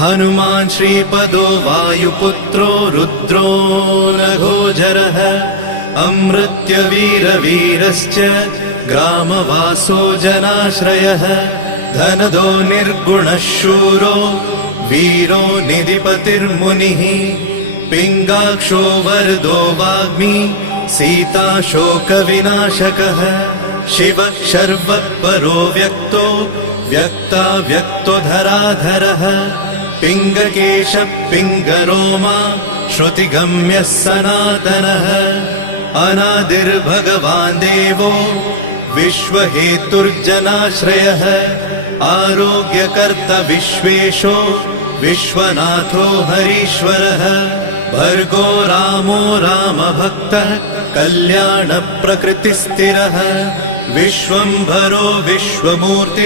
हनुमान् श्रीपदो वायुपुत्रो रुद्रो नघोजरः अमृत्यवीरवीरश्च ग्रामवासो जनाश्रयः धनदो निर्गुणः शूरो वीरो निधिपतिर्मुनिः पिङ्गाक्षो वरदो वाग्मी सीता शोकविनाशकः शिवः शर्वः व्यक्तो व्यक्ता व्यक्तो धराधरः पिङ्गकेशः पिङ्गरोमा श्रुतिगम्यः सनातनः अनादिर्भगवान् देवो विश्वहेतुर्जनाश्रयः आरोग्यकर्ता विश्वेशो विश्वनाथो हरीश्वरः भर्गो रामो रामभक्तः कल्याणप्रकृतिस्थिरः विश्वम्भरो विश्वमूर्ति